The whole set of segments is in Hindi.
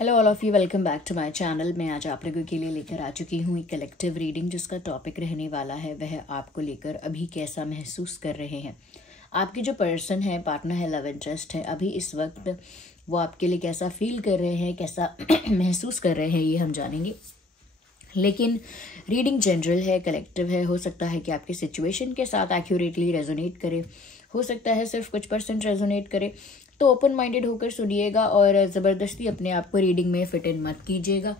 Hello all of you, welcome back to my channel. मैं आज आप लोगों के लिए लेकर आ चुकी हूँ एक कलेक्टिव रीडिंग, जिसका टॉपिक रहने वाला है वह आपको लेकर अभी कैसा महसूस कर रहे हैं। आपके जो पर्सन है, पार्टनर है, लव इंटरेस्ट है, अभी इस वक्त वो आपके लिए कैसा फील कर रहे हैं, कैसा महसूस कर रहे हैं, ये हम जानेंगे। लेकिन रीडिंग जनरल है, कलेक्टिव है। हो सकता है कि आपकी सिचुएशन के साथ एक्यूरेटली रेजोनेट करे, हो सकता है सिर्फ कुछ % रेजोनेट करे। तो ओपन माइंडेड होकर सुनिएगा और ज़बरदस्ती अपने आप को रीडिंग में फिट इन मत कीजिएगा।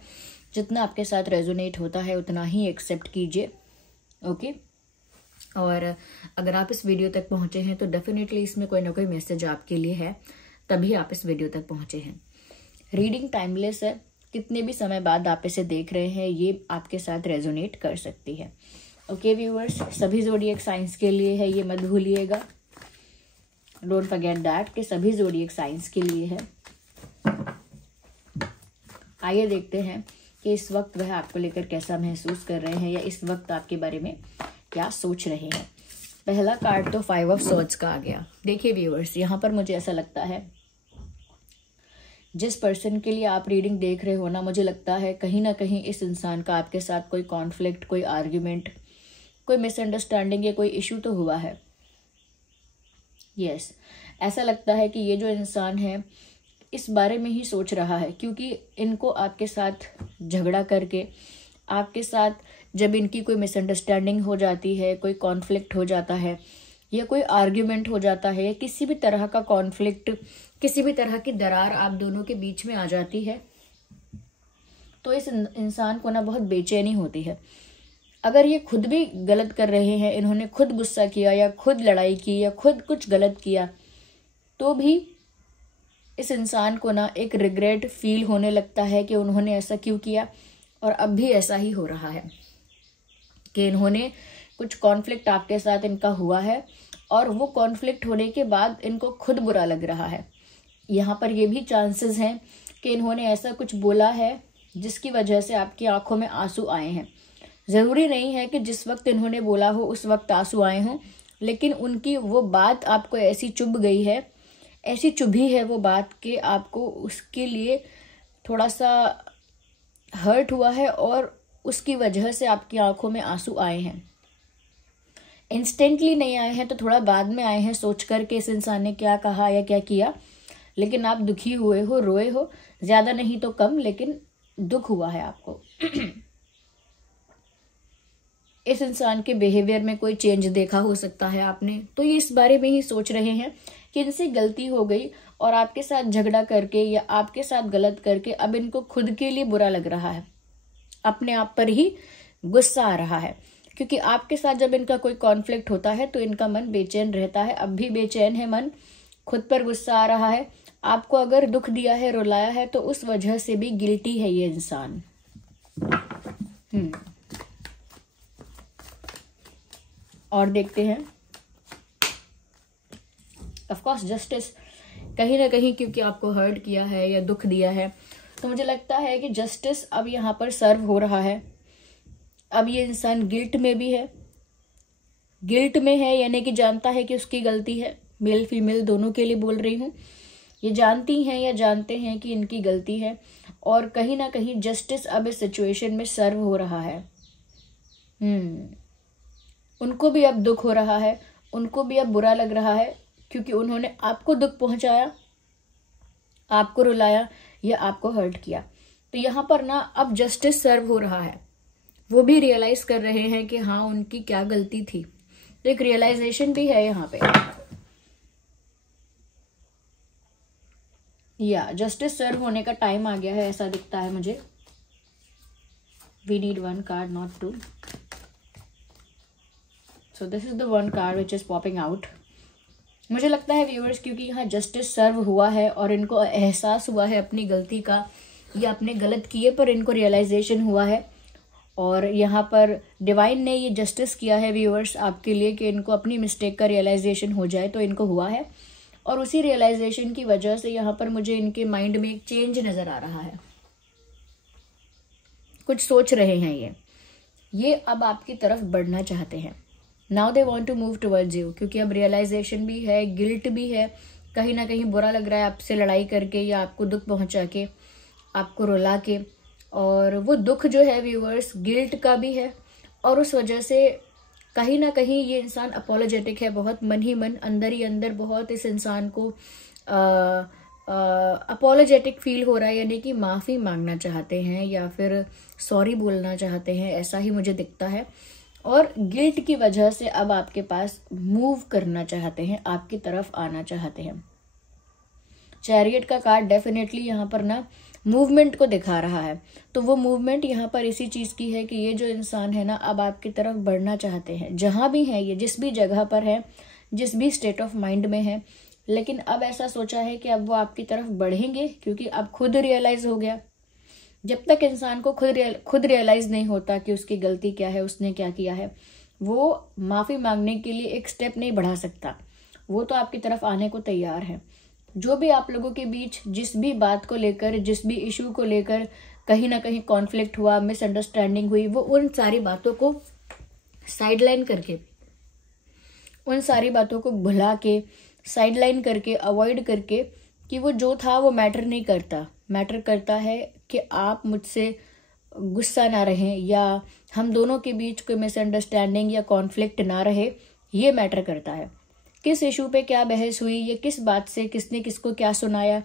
जितना आपके साथ रेजोनेट होता है उतना ही एक्सेप्ट कीजिए, ओके। और अगर आप इस वीडियो तक पहुंचे हैं तो डेफिनेटली इसमें कोई ना कोई मैसेज आपके लिए है, तभी आप इस वीडियो तक पहुंचे हैं। रीडिंग टाइमलेस है, कितने भी समय बाद आप इसे देख रहे हैं ये आपके साथ रेजोनेट कर सकती है। ओके व्यूअर्स, सभी ज़ोडिएक साइंस के लिए है, ये मत भूलिएगा। डोंट फॉरगेट दैट कि सभी ज़ोडिएक साइंस के लिए है। आइए देखते हैं कि इस वक्त वह आपको लेकर कैसा महसूस कर रहे हैं या इस वक्त आपके बारे में क्या सोच रहे हैं। पहला कार्ड तो 5 ऑफ स्वॉर्ड्स का आ गया। देखिए व्यूअर्स, यहाँ पर मुझे ऐसा लगता है जिस पर्सन के लिए आप रीडिंग देख रहे हो ना, मुझे लगता है कहीं ना कहीं इस इंसान का आपके साथ कोई कॉन्फ्लिक्ट, कोई आर्ग्यूमेंट, कोई मिसअंडरस्टैंडिंग या कोई इशू तो हुआ है। यस, ऐसा लगता है कि ये जो इंसान है इस बारे में ही सोच रहा है, क्योंकि इनको आपके साथ झगड़ा करके, आपके साथ जब इनकी कोई मिसअंडरस्टैंडिंग हो जाती है, कोई कॉन्फ्लिक्ट हो जाता है या कोई आर्ग्यूमेंट हो जाता है या किसी भी तरह का कॉन्फ्लिक्ट, किसी भी तरह की दरार आप दोनों के बीच में आ जाती है, तो इस इंसान को ना बहुत बेचैनी होती है। अगर ये खुद भी गलत कर रहे हैं, इन्होंने खुद गुस्सा किया या खुद लड़ाई की या खुद कुछ गलत किया, तो भी इस इंसान को ना एक रिग्रेट फील होने लगता है कि उन्होंने ऐसा क्यों किया। और अब भी ऐसा ही हो रहा है कि इन्होंने कुछ कॉन्फ्लिक्ट आपके साथ इनका हुआ है और वो कॉन्फ्लिक्ट होने के बाद इनको खुद बुरा लग रहा है। यहाँ पर ये भी चांसेस हैं कि इन्होंने ऐसा कुछ बोला है जिसकी वजह से आपकी आंखों में आंसू आए हैं। ज़रूरी नहीं है कि जिस वक्त इन्होंने बोला हो उस वक्त आंसू आए हों, लेकिन उनकी वो बात आपको ऐसी चुभ गई है, ऐसी चुभी है वो बात कि आपको उसके लिए थोड़ा सा हर्ट हुआ है और उसकी वजह से आपकी आंखों में आंसू आए हैं। इंस्टेंटली नहीं आए हैं तो थोड़ा बाद में आए हैं, सोच कर के इस इंसान ने क्या कहा या क्या किया, लेकिन आप दुखी हुए हो, रोए हो, ज़्यादा नहीं तो कम, लेकिन दुख हुआ है आपको। इस इंसान के बिहेवियर में कोई चेंज देखा हो सकता है आपने, तो ये इस बारे में ही सोच रहे हैं कि इनसे गलती हो गई और आपके साथ झगड़ा करके या आपके साथ गलत करके अब इनको खुद के लिए बुरा लग रहा है, अपने आप पर ही गुस्सा आ रहा है। क्योंकि आपके साथ जब इनका कोई कॉन्फ्लिक्ट होता है तो इनका मन बेचैन रहता है, अब भी बेचैन है मन, खुद पर गुस्सा आ रहा है। आपको अगर दुख दिया है, रुलाया है, तो उस वजह से भी गिल्टी है ये इंसान। और देखते हैं, ऑफ कोर्स जस्टिस, कहीं ना कहीं क्योंकि आपको हर्ट किया है या दुख दिया है, तो मुझे लगता है कि जस्टिस अब यहाँ पर सर्व हो रहा है। अब ये इंसान गिल्ट में भी है, गिल्ट में है यानी कि जानता है कि उसकी गलती है। मेल फीमेल दोनों के लिए बोल रही हूँ, ये जानती हैं या जानते हैं कि इनकी गलती है और कहीं ना कहीं जस्टिस अब इस सिचुएशन में सर्व हो रहा है। उनको भी अब दुख हो रहा है, उनको भी अब बुरा लग रहा है, क्योंकि उन्होंने आपको दुख पहुंचाया, आपको रुलाया या आपको हर्ट किया। तो यहाँ पर ना अब जस्टिस सर्व हो रहा है। वो भी रियलाइज कर रहे हैं कि हाँ, उनकी क्या गलती थी। तो एक रियलाइजेशन भी है यहाँ पे, या जस्टिस सर्व होने का टाइम आ गया है, ऐसा दिखता है मुझे। We need 1 card, not 2। So this is the 1 card which is popping out. मुझे लगता है व्यूअर्स, क्योंकि यहाँ जस्टिस सर्व हुआ है और इनको एहसास हुआ है अपनी गलती का या अपने गलत किए पर इनको रियलाइजेशन हुआ है, और यहाँ पर डिवाइन ने ये जस्टिस किया है व्यूअर्स आपके लिए कि इनको अपनी मिस्टेक का रियलाइजेशन हो जाए, तो इनको हुआ है। और उसी रियलाइजेशन की वजह से यहाँ पर मुझे इनके माइंड में एक चेंज नजर आ रहा है। कुछ सोच रहे हैं ये अब आपकी तरफ बढ़ना चाहते हैं। Now they want to move towards you, क्योंकि अब रियलाइजेशन भी है, गिल्ट भी है, कहीं ना कहीं बुरा लग रहा है आपसे लड़ाई करके या आपको दुख पहुंचा के। आपको रुला के, और वो दुख जो है व्यूअर्स गिल्ट का भी है, और उस वजह से कहीं ना कहीं ये इंसान अपोलोजेटिक है, बहुत मन ही मन अंदर ही अंदर बहुत इस इंसान को अपोलोजेटिक फील हो रहा है, यानी कि माफ़ी मांगना चाहते हैं या फिर सॉरी बोलना चाहते हैं, ऐसा ही मुझे दिखता है। और गिल्ट की वजह से अब आपके पास मूव करना चाहते हैं, आपकी तरफ आना चाहते हैं। चैरियट का कार्ड डेफिनेटली यहाँ पर ना मूवमेंट को दिखा रहा है, तो वो मूवमेंट यहाँ पर इसी चीज़ की है कि ये जो इंसान है ना अब आपकी तरफ बढ़ना चाहते हैं, जहाँ भी हैं ये, जिस भी जगह पर है, जिस भी स्टेट ऑफ माइंड में है, लेकिन अब ऐसा सोचा है कि अब वो आपकी तरफ बढ़ेंगे, क्योंकि अब खुद रियलाइज हो गया। जब तक इंसान को खुद रियलाइज नहीं होता कि उसकी गलती क्या है, उसने क्या किया है, वो माफ़ी मांगने के लिए एक स्टेप नहीं बढ़ा सकता। वो तो आपकी तरफ आने को तैयार है। जो भी आप लोगों के बीच जिस भी बात को लेकर, जिस भी इशू को लेकर कहीं ना कहीं कॉन्फ्लिक्ट हुआ, मिसअंडरस्टैंडिंग हुई, वो उन सारी बातों को साइडलाइन करके, उन सारी बातों को भुला के, साइडलाइन करके, अवॉइड करके, कि वो जो था वो मैटर नहीं करता। मैटर करता है कि आप मुझसे गुस्सा ना रहें, या हम दोनों के बीच कोई मिसअंडरस्टैंडिंग या कॉन्फ्लिक्ट ना रहे, ये मैटर करता है। किस इशू पे क्या बहस हुई, या किस बात से किसने किसको क्या सुनाया,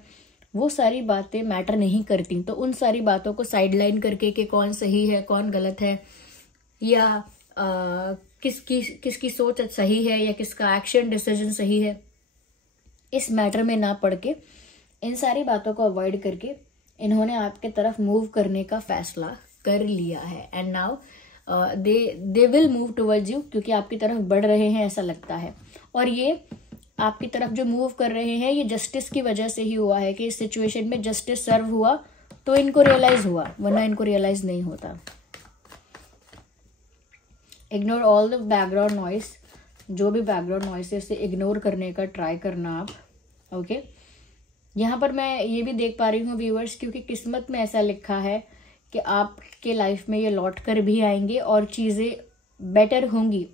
वो सारी बातें मैटर नहीं करती। तो उन सारी बातों को साइडलाइन करके कि कौन सही है कौन गलत है, या किसकी सोच सही है या किसका एक्शन डिसीजन सही है, इस मैटर में ना पड़ के इन सारी बातों को अवॉइड करके इन्होंने आपके तरफ मूव करने का फैसला कर लिया है। And now they will move towards you, क्योंकि आपकी तरफ बढ़ रहे हैं ऐसा लगता है। और ये आपकी तरफ जो मूव कर रहे हैं ये जस्टिस की वजह से ही हुआ है, कि इस सिचुएशन में जस्टिस सर्व हुआ तो इनको रियलाइज हुआ, वरना इनको रियलाइज नहीं होता। Ignore all the background noise, जो भी बैकग्राउंड नॉइस है इसे इग्नोर करने का ट्राई करना आप। ओके, यहाँ पर मैं ये भी देख पा रही हूँ व्यूअर्स, क्योंकि किस्मत में ऐसा लिखा है कि आपके लाइफ में ये लौट कर भी आएंगे और चीज़ें बेटर होंगी,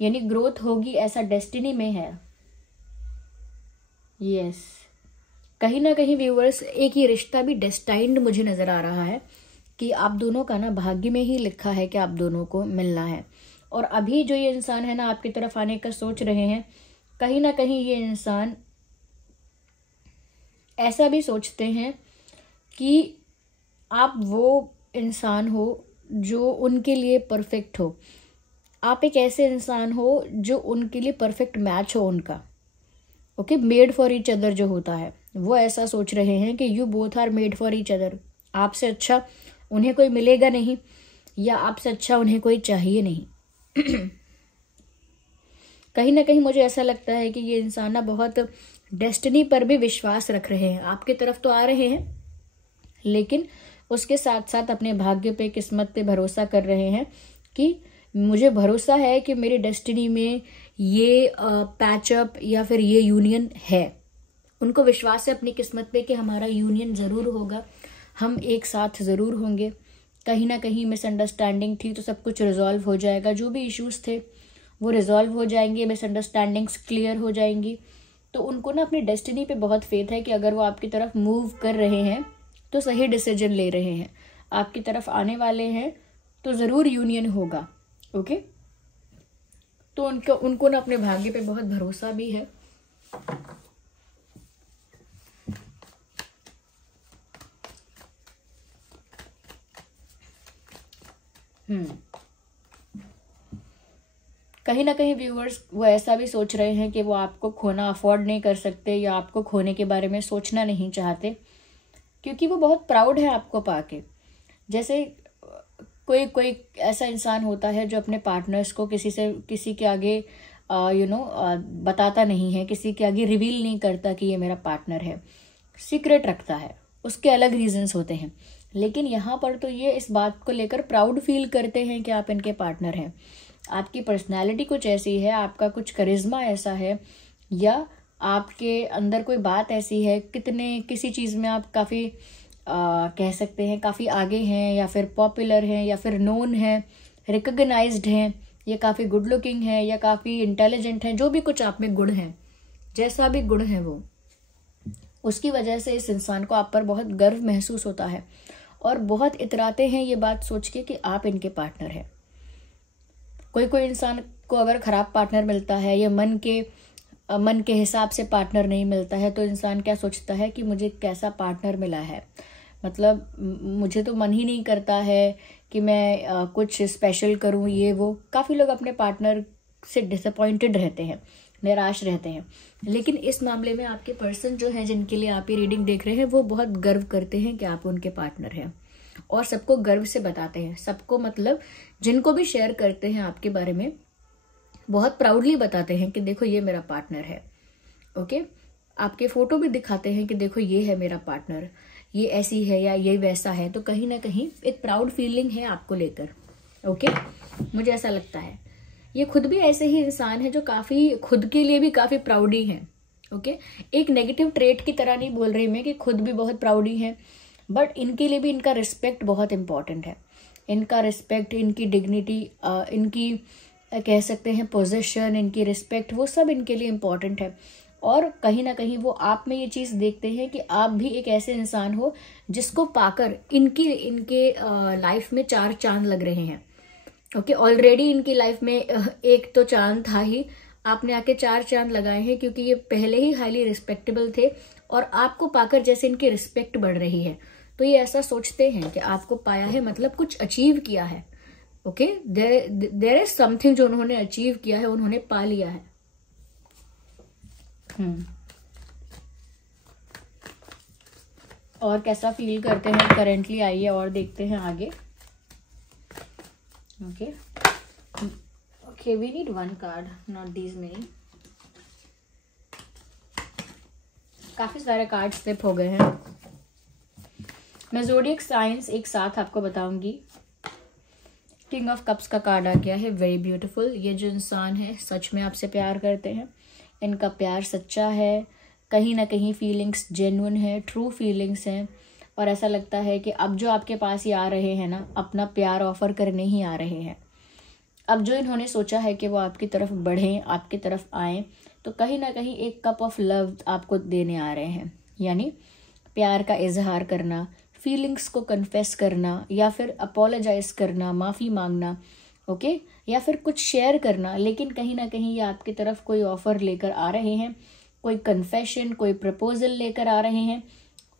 यानी ग्रोथ होगी, ऐसा डेस्टिनी में है। यस, कहीं ना कहीं व्यूअर्स एक ही रिश्ता भी डेस्टाइन्ड मुझे नज़र आ रहा है, कि आप दोनों का ना भाग्य में ही लिखा है कि आप दोनों को मिलना है। और अभी जो ये इंसान है ना आपकी तरफ आने का सोच रहे हैं, कहीं ना कहीं ये इंसान ऐसा भी सोचते हैं कि आप वो इंसान हो जो उनके लिए परफेक्ट हो, आप एक ऐसे इंसान हो जो उनके लिए परफेक्ट मैच हो उनका। Okay, made for each other जो होता है, वो ऐसा सोच रहे हैं कि you both are made for each other. आपसे अच्छा उन्हें कोई मिलेगा नहीं, या आपसे अच्छा उन्हें कोई चाहिए नहीं। कहीं ना कहीं मुझे ऐसा लगता है कि ये इंसान ना बहुत डेस्टिनी पर भी विश्वास रख रहे हैं, आपकी तरफ तो आ रहे हैं, लेकिन उसके साथ साथ अपने भाग्य पे, किस्मत पे भरोसा कर रहे हैं कि मुझे भरोसा है कि मेरी डेस्टिनी में ये पैचअप या फिर ये यूनियन है। उनको विश्वास है अपनी किस्मत पे कि हमारा यूनियन ज़रूर होगा, हम एक साथ ज़रूर होंगे। कहीं ना कहीं मिसअंडरस्टैंडिंग थी तो सब कुछ रिजॉल्व हो जाएगा, जो भी इश्यूज थे वो रिजॉल्व हो जाएंगे, मिसअंडरस्टैंडिंग्स क्लियर हो जाएंगी। तो उनको ना अपनी डेस्टिनी पे बहुत फेथ है कि अगर वो आपकी तरफ मूव कर रहे हैं तो सही डिसीजन ले रहे हैं, आपकी तरफ आने वाले हैं तो ज़रूर यूनियन होगा। ओके, तो उनको ना अपने भाग्य पे बहुत भरोसा भी है। कहीं ना कहीं व्यूअर्स वो ऐसा भी सोच रहे हैं कि वो आपको खोना अफोर्ड नहीं कर सकते, या आपको खोने के बारे में सोचना नहीं चाहते, क्योंकि वो बहुत प्राउड है आपको पाके। जैसे कोई ऐसा इंसान होता है जो अपने पार्टनर्स को किसी के आगे बताता नहीं है, किसी के आगे रिवील नहीं करता कि ये मेरा पार्टनर है, सीक्रेट रखता है, उसके अलग रीजंस होते हैं। लेकिन यहाँ पर तो ये इस बात को लेकर प्राउड फील करते हैं कि आप इनके पार्टनर हैं। आपकी पर्सनैलिटी कुछ ऐसी है, आपका कुछ करिश्मा ऐसा है, या आपके अंदर कोई बात ऐसी है, किसी चीज़ में आप काफ़ी कह सकते हैं काफ़ी आगे हैं, या फिर पॉपुलर हैं, या फिर नोन हैं, रिकग्नाइज्ड हैं, या काफ़ी गुड लुकिंग है, या काफ़ी इंटेलिजेंट हैं, जो भी कुछ आप में गुण हैं, जैसा भी गुण है वो, उसकी वजह से इस इंसान को आप पर बहुत गर्व महसूस होता है और बहुत इतराते हैं ये बात सोच के कि आप इनके पार्टनर हैं। कोई कोई इंसान को अगर खराब पार्टनर मिलता है या मन के हिसाब से पार्टनर नहीं मिलता है तो इंसान क्या सोचता है कि मुझे कैसा पार्टनर मिला है, मतलब मुझे तो मन ही नहीं करता है कि मैं कुछ स्पेशल करूं, ये वो। काफ़ी लोग अपने पार्टनर से डिसअपॉइंटेड रहते हैं, निराश रहते हैं। लेकिन इस मामले में आपके पर्सन जो हैं, जिनके लिए आप ये रीडिंग देख रहे हैं, वो बहुत गर्व करते हैं कि आप उनके पार्टनर हैं और सबको गर्व से बताते हैं। सबको मतलब जिनको भी शेयर करते हैं आपके बारे में बहुत प्राउडली बताते हैं कि देखो ये मेरा पार्टनर है। ओके, आपके फोटो भी दिखाते हैं कि देखो ये है मेरा पार्टनर, ये ऐसी है या ये वैसा है। तो कहीं ना कहीं एक प्राउड फीलिंग है आपको लेकर। ओके, मुझे ऐसा लगता है ये खुद भी ऐसे ही इंसान है जो काफी खुद के लिए भी काफी प्राउडी है। ओके, एक नेगेटिव ट्रेट की तरह नहीं बोल रही मैं कि खुद भी बहुत प्राउडी है, बट इनके लिए भी इनका रिस्पेक्ट बहुत इंपॉर्टेंट है। इनका रिस्पेक्ट, इनकी डिग्निटी, इनकी कह सकते हैं पोजीशन, इनकी रिस्पेक्ट, वो सब इनके लिए इम्पोर्टेंट है। और कहीं ना कहीं वो आप में ये चीज़ देखते हैं कि आप भी एक ऐसे इंसान हो जिसको पाकर इनके लाइफ में 4 चांद लग रहे हैं। ओके, ऑलरेडी इनकी लाइफ में एक तो चांद था ही, आपने आके 4 चांद लगाए हैं क्योंकि ये पहले ही हाईली रिस्पेक्टेबल थे और आपको पाकर जैसे इनकी रिस्पेक्ट बढ़ रही है तो ये ऐसा सोचते हैं कि आपको पाया है मतलब कुछ अचीव किया है। ओके, देयर इज समथिंग जो उन्होंने अचीव किया है, उन्होंने पा लिया है। और कैसा फील करते हैं करेंटली, आइए और देखते हैं आगे। Okay, we need 1 card, not these many. काफी सारे कार्ड स्लिप हो गए हैं। मैं ज़ोडिएक साइंस एक साथ आपको बताऊंगी। किंग ऑफ कप्स का कार्ड आ गया है, वेरी ब्यूटीफुल। ये जो इंसान है सच में आपसे प्यार करते हैं, इनका प्यार सच्चा है, कहीं ना कहीं फीलिंग्स जेन्युइन है, ट्रू फीलिंग्स हैं। और ऐसा लगता है कि अब जो आपके पास ये आ रहे हैं ना, अपना प्यार ऑफर करने ही आ रहे हैं। अब जो इन्होंने सोचा है कि वो आपकी तरफ बढ़ें, आपकी तरफ आएँ, तो कहीं ना कहीं एक कप ऑफ लव आपको देने आ रहे हैं। यानी प्यार का इजहार करना, फीलिंग्स को कन्फेस करना, या फिर अपोलोजाइज करना, माफ़ी मांगना। ओके, या फिर कुछ शेयर करना। लेकिन कहीं ना कहीं ये आपकी तरफ कोई ऑफर लेकर आ रहे हैं, कोई कन्फेशन, कोई प्रपोजल लेकर आ रहे हैं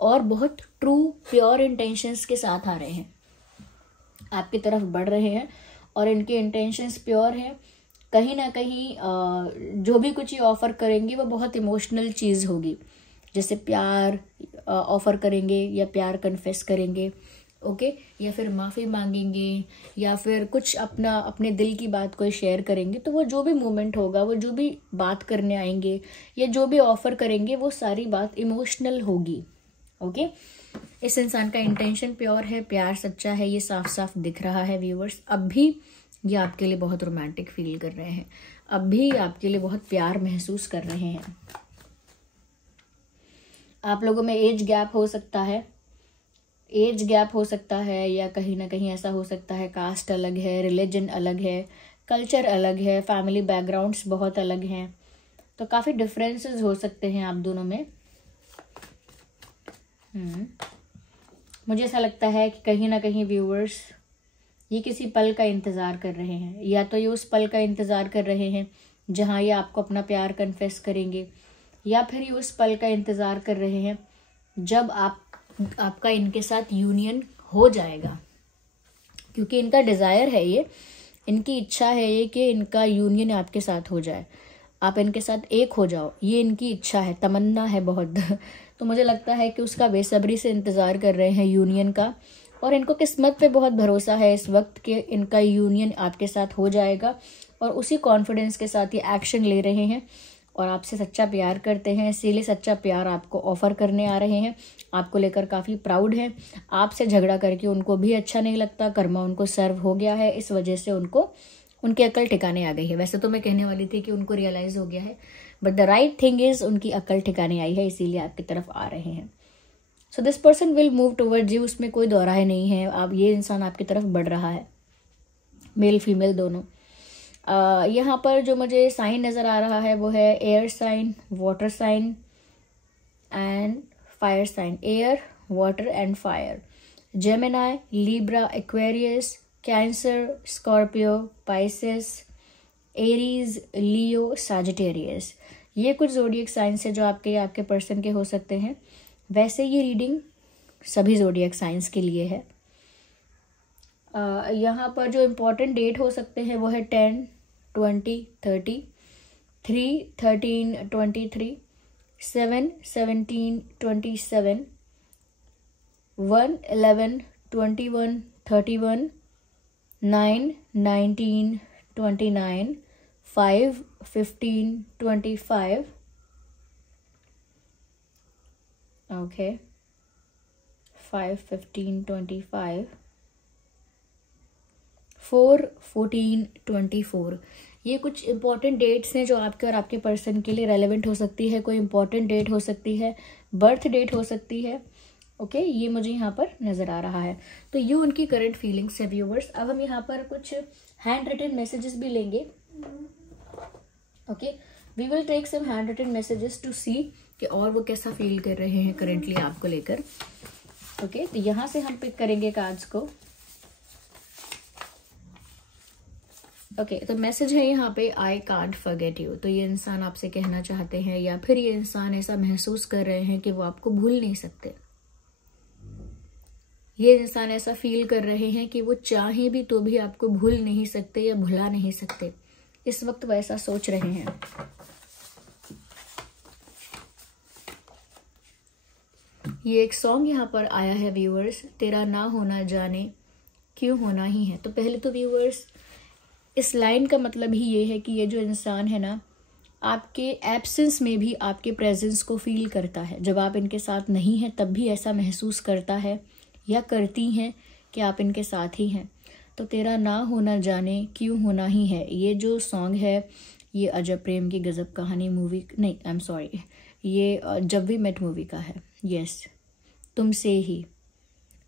और बहुत ट्रू प्योर इंटेंशंस के साथ आ रहे हैं, आपकी तरफ बढ़ रहे हैं और इनके इंटेंशंस प्योर हैं। कहीं ना कहीं जो भी कुछ ये ऑफर करेंगे वो बहुत इमोशनल चीज़ होगी, जैसे प्यार ऑफर करेंगे या प्यार कन्फेस करेंगे। ओके, या फिर माफ़ी मांगेंगे या फिर कुछ अपने दिल की बात कोई शेयर करेंगे। तो वो जो भी मोमेंट होगा, वो जो भी बात करने आएंगे या जो भी ऑफर करेंगे, वो सारी बात इमोशनल होगी। ओके, इस इंसान का इंटेंशन प्योर है, प्यार सच्चा है, ये साफ साफ दिख रहा है व्यूअर्स। अब भी ये आपके लिए बहुत रोमांटिक फील कर रहे हैं, अब भी आपके लिए बहुत प्यार महसूस कर रहे हैं। आप लोगों में एज गैप हो सकता है, एज गैप हो सकता है, या कहीं ना कहीं ऐसा हो सकता है कास्ट अलग है, रिलीजन अलग है, कल्चर अलग है, फैमिली बैकग्राउंड्स बहुत अलग हैं। तो काफ़ी डिफरेंसेस हो सकते हैं आप दोनों में। मुझे ऐसा लगता है कि कहीं ना कहीं व्यूअर्स ये किसी पल का इंतज़ार कर रहे हैं, या तो ये उस पल का इंतज़ार कर रहे हैं जहाँ ये आपको अपना प्यार कन्फेस करेंगे, या फिर ये उस पल का इंतज़ार कर रहे हैं जब आपका इनके साथ यूनियन हो जाएगा। क्योंकि इनका डिज़ायर है ये, इनकी इच्छा है ये कि इनका यूनियन आपके साथ हो जाए, आप इनके साथ एक हो जाओ। ये इनकी इच्छा है, तमन्ना है बहुत। तो मुझे लगता है कि उसका बेसब्री से इंतज़ार कर रहे हैं यूनियन का, और इनको किस्मत पे बहुत भरोसा है इस वक्त कि इनका यूनियन आपके साथ हो जाएगा। और उसी कॉन्फिडेंस के साथ ये एक्शन ले रहे हैं और आपसे सच्चा प्यार करते हैं, इसीलिए सच्चा प्यार आपको ऑफर करने आ रहे हैं। आपको लेकर काफ़ी प्राउड है। आपसे झगड़ा करके उनको भी अच्छा नहीं लगता, कर्मा उनको सर्व हो गया है, इस वजह से उनको उनकी अकल ठिकाने आ गई है। वैसे तो मैं कहने वाली थी कि उनको रियलाइज़ हो गया है, but the right thing is उनकी अकल ठिकाने आई है, इसीलिए आपकी तरफ आ रहे हैं। So this person will move towards you, उसमें कोई दोहराए नहीं है। अब ये इंसान आपकी तरफ बढ़ रहा है, मेल फीमेल दोनों। यहाँ पर जो मुझे साइन नज़र आ रहा है वो है air sign, water sign and fire sign, air, water and fire. Gemini, Libra, Aquarius, Cancer, Scorpio, Pisces, Aries, Leo, Sagittarius. ये कुछ ज़ोडिएक साइंस है जो आपके पर्सन के हो सकते हैं। वैसे ये रीडिंग सभी ज़ोडिएक साइंस के लिए है। यहाँ पर जो इम्पोर्टेंट डेट हो सकते हैं वो है 10, 20, 30, 3, 13, 23, 7, 17, 27, 1, 11, 21, 31, 9, 19, 29, 5, 15, 25. Okay. 5, 15, 25. 4, 14, 24. ये कुछ इंपॉर्टेंट डेट्स हैं जो आपके और आपके पर्सन के लिए रेलेवेंट हो सकती है। कोई इंपॉर्टेंट डेट हो सकती है, बर्थ डेट हो सकती है। ओके, ये मुझे यहाँ पर नज़र आ रहा है। तो ये उनकी करंट फीलिंग्स है व्यूवर्स। अब हम यहाँ पर कुछ हैंड रिटन मैसेजेस भी लेंगे। Okay, we will take some hand written messages to see कि और वो कैसा फील कर रहे हैं करेंटली आपको लेकर। ओके, तो यहाँ से हम पिक करेंगे कार्ड्स को। ओके, तो मैसेज है यहाँ पे, आई कांट फॉरगेट यू। तो ये इंसान आपसे कहना चाहते हैं या फिर ये इंसान ऐसा महसूस कर रहे हैं कि वो आपको भूल नहीं सकते। ये इंसान ऐसा फील कर रहे हैं कि वो चाहे भी तो भी आपको भूल नहीं सकते या भुला नहीं सकते। इस वक्त वो ऐसा सोच रहे हैं। ये एक सॉन्ग यहाँ पर आया है व्यूअर्स, तेरा ना होना जाने क्यों होना ही है। तो पहले तो व्यूअर्स इस लाइन का मतलब ही ये है कि ये जो इंसान है ना, आपके एब्सेंस में भी आपके प्रेजेंस को फील करता है। जब आप इनके साथ नहीं हैं तब भी ऐसा महसूस करता है या करती हैं कि आप इनके साथ ही हैं। तो तेरा ना होना जाने क्यों होना ही है, ये जो सॉन्ग है ये अजब प्रेम की गजब कहानी मूवी, नहीं आई एम सॉरी, ये जब वी मेट मूवी का है। यस, तुमसे ही,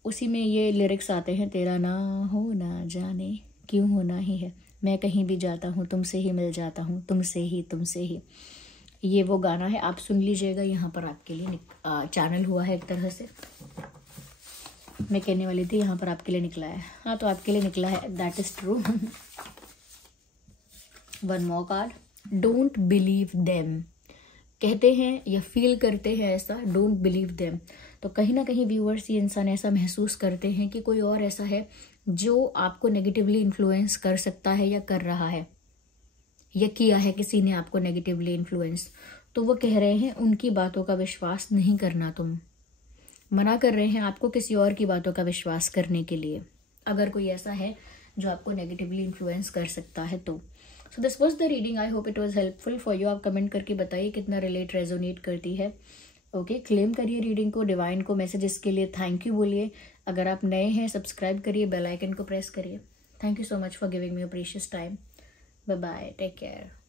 उसी में ये लिरिक्स आते हैं, तेरा ना होना जाने क्यों होना ही है, मैं कहीं भी जाता हूँ तुमसे ही मिल जाता हूँ, तुमसे ही तुमसे ही। ये वो गाना है, आप सुन लीजिएगा। यहाँ पर आपके लिए चैनल हुआ है एक तरह से, मैं कहने वाली थी यहाँ पर आपके लिए निकला है। हाँ, तो आपके लिए निकला है, that is true. One more card, don't believe them. कहते हैं या फील करते हैं ऐसा, डोंट बिलीव देम। तो कहीं ना कहीं व्यूअर्स ये इंसान ऐसा महसूस करते हैं कि कोई और ऐसा है जो आपको नेगेटिवली इन्फ्लुएंस कर सकता है या कर रहा है या किया है किसी ने आपको नेगेटिवली इन्फ्लुएंस। तो वो कह रहे हैं उनकी बातों का विश्वास नहीं करना, तुम मना कर रहे हैं आपको किसी और की बातों का विश्वास करने के लिए, अगर कोई ऐसा है जो आपको नेगेटिवली इन्फ्लुएंस कर सकता है तो। So this was the reading, I hope it was helpful for you. आप कमेंट करके बताइए कितना रिलेट रेजोनेट करती है। ओके, क्लेम करिए रीडिंग को, डिवाइन को मैसेजेस के लिए थैंक यू बोलिए। अगर आप नए हैं सब्सक्राइब करिए, बेल आइकन को प्रेस करिए। Thank you so much for giving me your precious time. Bye bye, take care.